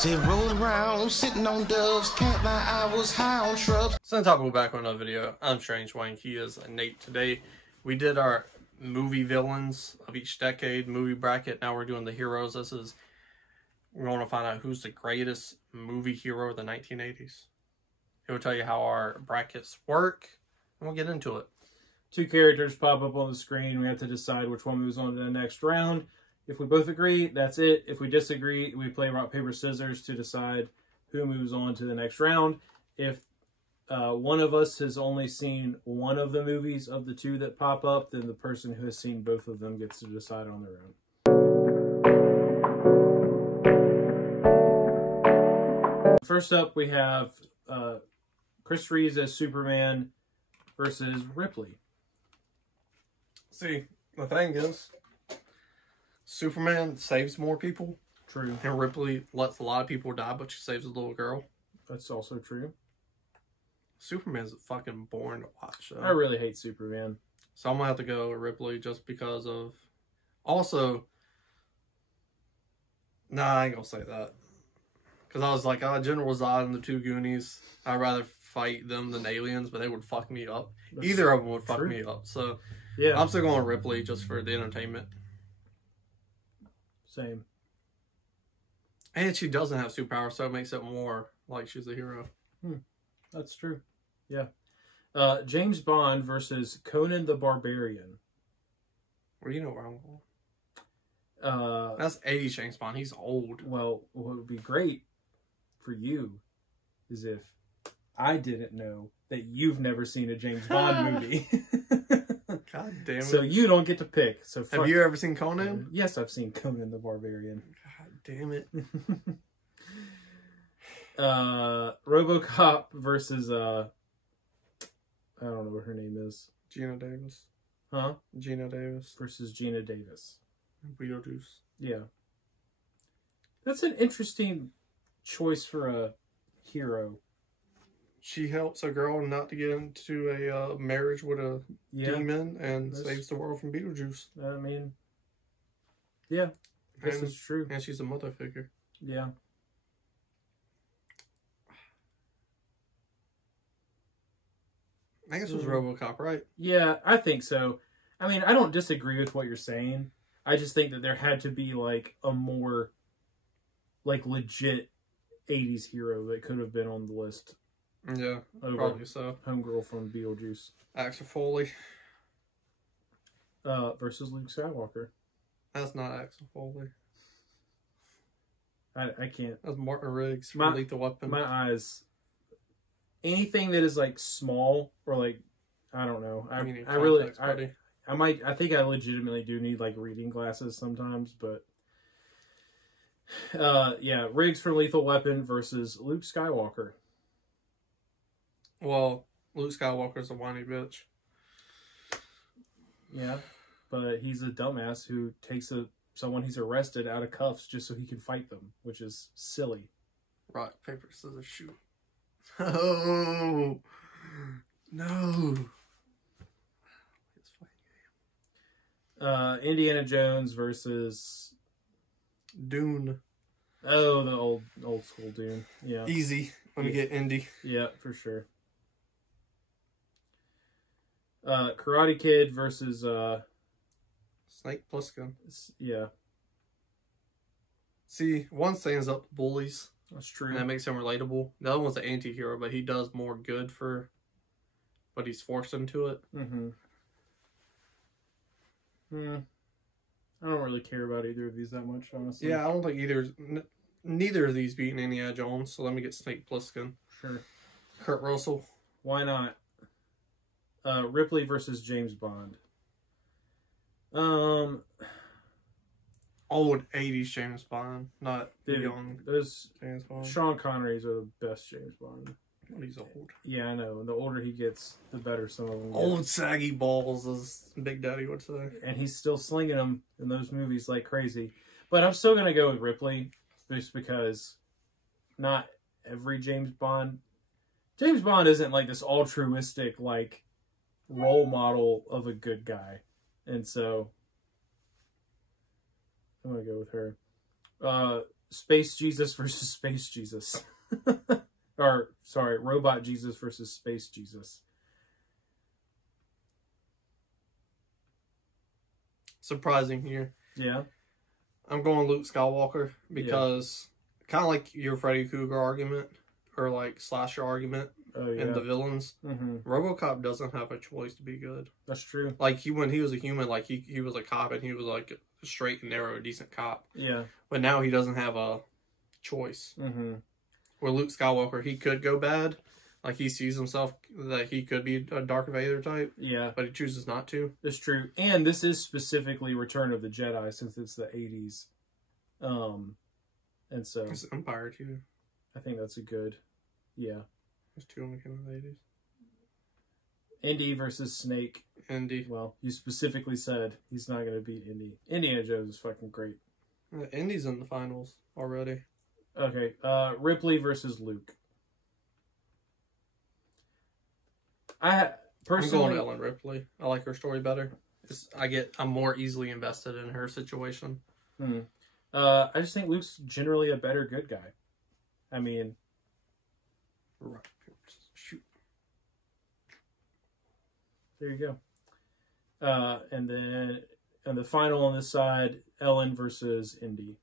Say rolling around, sitting on doves, can't lie, I was high on shrubs. So on top of back on another video, I'm Strange Wang, he is Nate. Today we did our movie villains of each decade movie bracket. Now we're doing the heroes. We're going to find out who's the greatest movie hero of the 1980s. It will tell you how our brackets work, and we'll get into it. Two characters pop up on the screen. We have to decide which one moves on to the next round. If we both agree, that's it. If we disagree, we play rock, paper, scissors to decide who moves on to the next round. If one of us has only seen one of the movies of the two that pop up, then the person who has seen both of them gets to decide on their own. First up, we have Chris Reeves as Superman versus Ripley. See, the thing is, Superman saves more people. True. And Ripley lets a lot of people die, but she saves a little girl. That's also true. Superman's fucking boring to watch, though. I really hate Superman. So I'm going to have to go with Ripley just because of... Also... Nah, I ain't going to say that. Because I was like, General Zod and the two Goonies, I'd rather fight them than aliens, but they would fuck me up. That's Either of them would fuck me up. So yeah, I'm still going with Ripley just for the entertainment. Same. And she doesn't have superpowers, so it makes it more like she's a hero. That's true. Yeah. James Bond versus Conan the Barbarian. Well, you know where I'm going. That's 80's James Bond. He's old. Well, what would be great for you is if I didn't know that you've never seen a James Bond movie. God damn it. So you don't get to pick. So have you ever seen Conan? Yes, I've seen Conan the Barbarian. God damn it. RoboCop versus I don't know what her name is. Gina Davis. Huh? Gina Davis. Versus Gina Davis. Beetlejuice. Yeah. That's an interesting choice for a hero. She helps a girl not to get into a marriage with a demon and saves the world from Beetlejuice. I mean, yeah, I guess it's true. And she's a mother figure. Yeah. I guess it was RoboCop, right? Yeah, I think so. I mean, I don't disagree with what you're saying. I just think that there had to be, like, a more, like, legit 80s hero that could have been on the list. Yeah, probably so. Homegirl from Beetlejuice. Axel Foley. Versus Luke Skywalker. That's not Axel Foley. I can't. That's Martin Riggs from Lethal Weapon. My eyes. Anything that is, like, small or, like, I don't know. I think I legitimately do need, like, reading glasses sometimes, but yeah, Riggs for Lethal Weapon versus Luke Skywalker. Well, Luke Skywalker's a whiny bitch. Yeah, but he's a dumbass who takes someone he's arrested out of cuffs just so he can fight them, which is silly. Rock, paper, scissors, shoot. Oh no. Indiana Jones versus Dune. Oh, the old school Dune. Yeah. Easy. Let me get Indy. Yeah, for sure. Karate Kid versus Snake Plissken. Yeah. See, one stands up to bullies. That's true. And that makes him relatable. The other one's an anti-hero, but he does more good but he's forced into it. I don't really care about either of these that much, honestly. Yeah, I don't think neither of these beat Indiana Jones, so let me get Snake Plissken. Sure. Kurt Russell. Why not? Ripley versus James Bond. Old 80s James Bond, not young those James Bond. Sean Connery's are the best James Bond. Well, he's old. Yeah, I know. The older he gets, the better some of them get. Old saggy balls, as Big Daddy would say. And he's still slinging them in those movies like crazy. But I'm still going to go with Ripley, just because not every James Bond isn't like this altruistic, like, role model of a good guy. And so I'm going to go with her. Space Jesus versus Space Jesus. Or, sorry, Robot Jesus versus Space Jesus. Surprising here. Yeah. I'm going Luke Skywalker because kind of like your Freddy Krueger argument or like slasher argument in the villains. RoboCop doesn't have a choice to be good. That's true. Like when he was a human, like he was a cop and he was like a straight and narrow, decent cop. Yeah. But now he doesn't have a choice. Where Luke Skywalker, he could go bad. Like he sees himself that he could be a Darth Vader type. Yeah. But he chooses not to. That's true. And this is specifically Return of the Jedi since it's the 80s. And so it's Empire too. I think that's a good, yeah. There's two on the count of the 80s. Indy versus Snake. Indy. Well, you specifically said he's not going to beat Indy. Indiana Jones is fucking great. Indy's in the finals already. Okay. Ripley versus Luke. Personally, I'm going Ellen Ripley. I like her story better. I'm more easily invested in her situation. I just think Luke's generally a better good guy. I mean, right. Shoot. There you go. And then on the final on this side, Ellen versus Indy.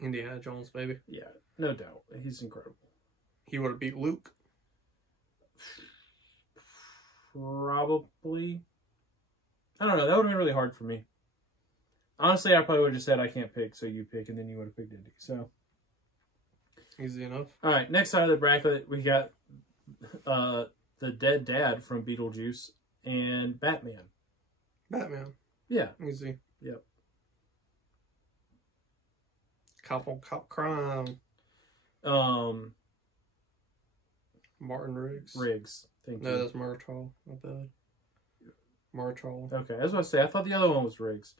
Indiana Jones, baby. Yeah, no doubt. He's incredible. He would have beat Luke. Probably. I don't know. That would have been really hard for me. Honestly, I probably would have just said I can't pick, so you pick, and then you would have picked Indy. So easy enough. All right, next side of the bracket, we got the dead dad from Beetlejuice and Batman. Batman. Yeah. Easy. Yep. Cop on cop crime. Martin Riggs. Thank you. No, that's Murtaugh. Not bad. Murtaugh. Okay, I was about to say, I thought the other one was Riggs.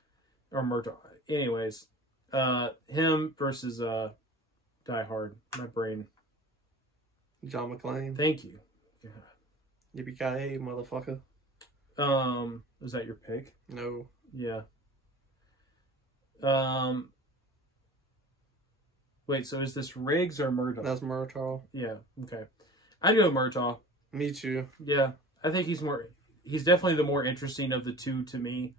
Or Murtaugh. Anyways, him versus Die Hard. My brain. John McClane. Thank you. Yeah. Yippee-ki-yay, motherfucker. Is that your pick? No. Yeah. Wait, so is this Riggs or Murtaugh? That's Murtaugh. Yeah, okay. I do a Murtaugh. Me too. Yeah. I think he's definitely the more interesting of the two to me.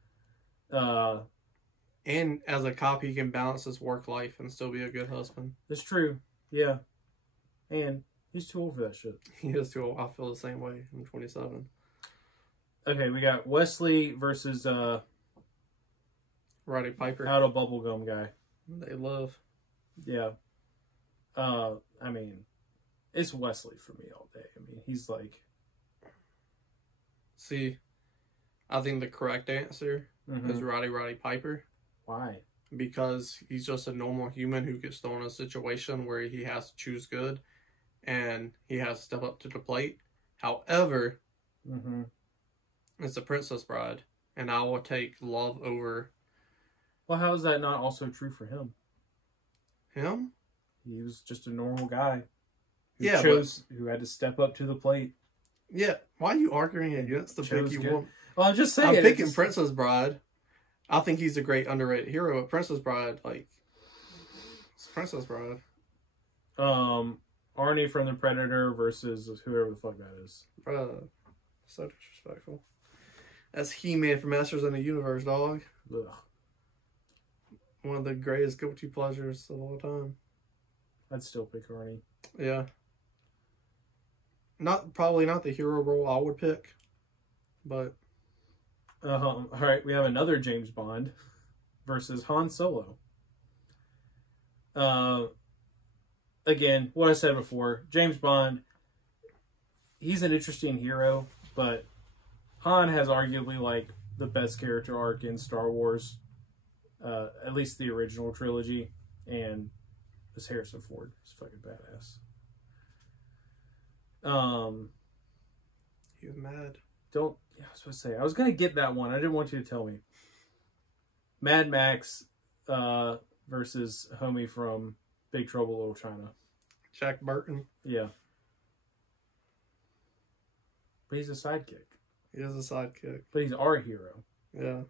And as a cop, he can balance his work life and still be a good husband. That's true. Yeah. And he's too old for that shit. He is too old. I feel the same way. I'm 27. Okay, we got Wesley versus Roddy Piper. Out of Bubblegum guy. They love. Yeah. I mean, it's Wesley for me all day. I mean, he's like... See, I think the correct answer is Roddy Piper. Why? Because he's just a normal human who gets thrown in a situation where he has to choose good and he has to step up to the plate. However, it's a Princess Bride, and I will take love over... Well, how is that not also true for him? Him? He was just a normal guy who who had to step up to the plate. Yeah, why are you arguing against the pick you want? Well, I'm just saying. I'm picking Princess Bride. I think he's a great underrated hero, but Princess Bride, like, it's Princess Bride. Arnie from the Predator versus whoever the fuck that is. Bruh, so disrespectful. That's He-Man from Masters in the Universe, dog. Ugh. One of the greatest guilty pleasures of all time. I'd still pick Arnie. Yeah. Probably not the hero role I would pick, but... All right, we have another James Bond versus Han Solo. Again, what I said before, James Bond, he's an interesting hero, but Han has arguably like the best character arc in Star Wars, at least the original trilogy, and this Harrison Ford is fucking badass. He was mad. I was supposed to say, I was going to get that one. I didn't want you to tell me. Mad Max versus homie from Big Trouble Little China. Jack Burton. Yeah. But he's a sidekick. He is a sidekick. But he's our hero. Yeah.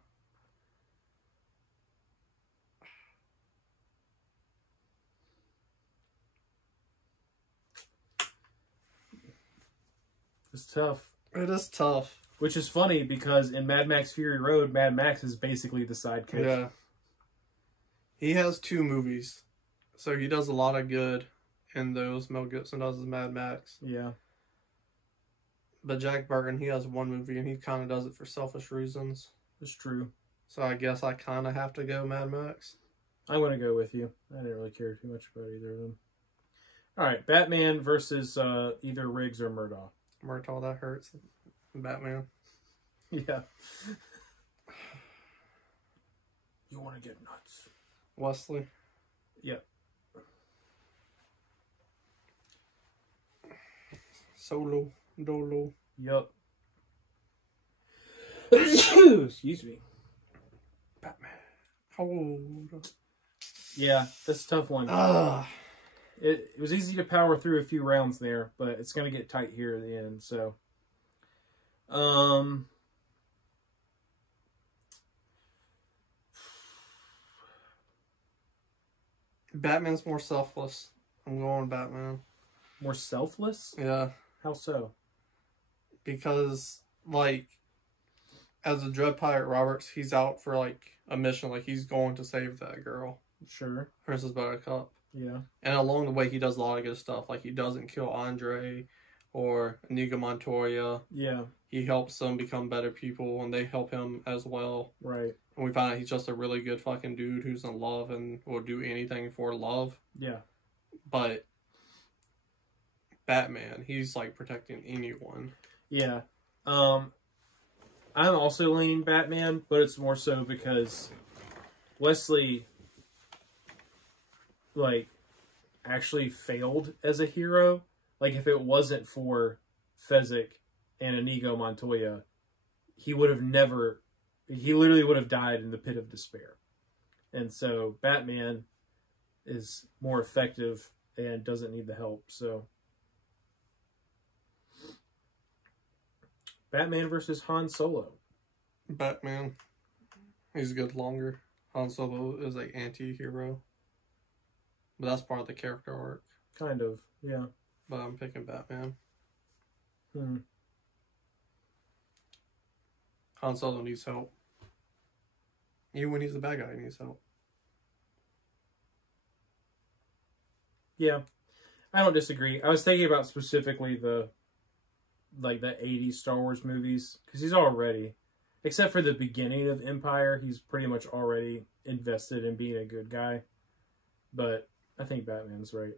It's tough. It is tough. Which is funny because in Mad Max Fury Road, Mad Max is basically the sidekick. Yeah. He has 2 movies. So he does a lot of good in those. Mel Gibson does his Mad Max. Yeah. But Jack Burton, he has 1 movie and he kind of does it for selfish reasons. It's true. So I guess I kind of have to go Mad Max. I'm going to go with you. I didn't really care too much about either of them. All right, Batman versus either Riggs or Murdaugh. Murtaugh, that hurts. Batman. Yeah. You want to get nuts. Wesley. Yep. Solo. Dolo. Yep. Excuse me. Batman. How old? Yeah, that's a tough one. It was easy to power through a few rounds there, but it's going to get tight here at the end, so. Batman's more selfless. I'm going Batman. More selfless? Yeah. How so? Because, like, as a drug pirate Roberts, he's out for, like, a mission. Like, he's going to save that girl. Sure. Princess Buttercup. Yeah. And along the way, he does a lot of good stuff. Like, he doesn't kill Andre or Inigo Montoya. Yeah. He helps them become better people, and they help him as well. Right. And we find out he's just a really good fucking dude who's in love and will do anything for love. Yeah. But Batman, he's, like, protecting anyone. Yeah. I'm also leaning Batman, but it's more so because Wesley, like, actually failed as a hero. Like, if it wasn't for Fezzik and Inigo Montoya, he literally would have died in the pit of despair. And so Batman is more effective and doesn't need the help, so. Batman versus Han Solo. Batman. He's good longer. Han Solo is an anti-hero. But that's part of the character arc. Kind of, yeah. But I'm picking Batman. Han Solo needs help. Even when he's the bad guy, he needs help. Yeah. I don't disagree. I was thinking about specifically the 80s Star Wars movies, because he's already, except for the beginning of Empire, he's pretty much already invested in being a good guy. But I think Batman's right.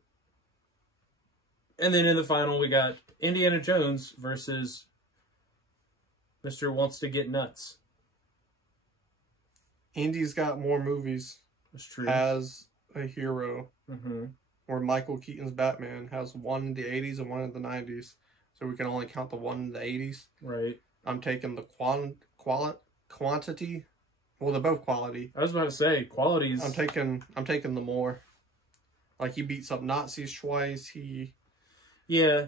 And then in the final, we got Indiana Jones versus Mr. Wants to Get Nuts. Indy's got more movies. That's true. As a hero. Mm-hmm. Where Michael Keaton's Batman has one in the 80s and one in the 90s. So we can only count the one in the 80s. Right. I'm taking the quantity. Well, they're both quality. I was about to say, qualities. I'm taking the more. Like, he beats up Nazis twice. He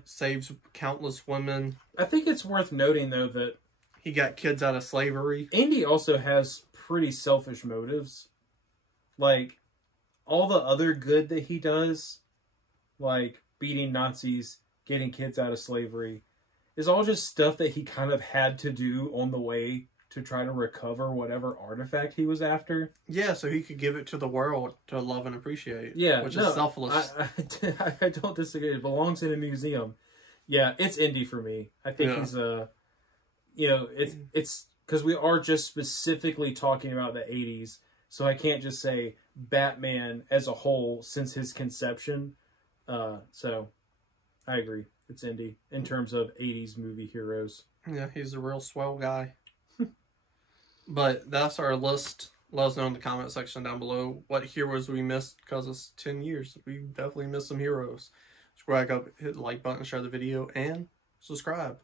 saves countless women. I think it's worth noting, though, that he got kids out of slavery. Indy also has pretty selfish motives. Like, all the other good that he does, like beating Nazis, getting kids out of slavery, is all just stuff that he kind of had to do on the way to try to recover whatever artifact he was after. Yeah, so he could give it to the world to love and appreciate. Yeah, which is selfless. I don't disagree. It belongs in a museum. Yeah, it's Indy for me. I think he's it's because we are just specifically talking about the 80s, so I can't just say Batman as a whole since his conception. So I agree. It's Indy in terms of 80s movie heroes. Yeah, he's a real swell guy. But that's our list. Let us know in the comment section down below what heroes we missed, because it's 10 years. We definitely missed some heroes. Scroll back up, hit the like button, share the video, and subscribe.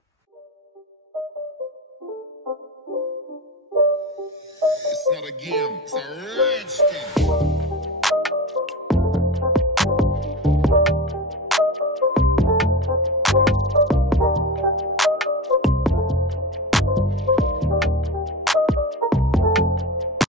It's not a game, it's a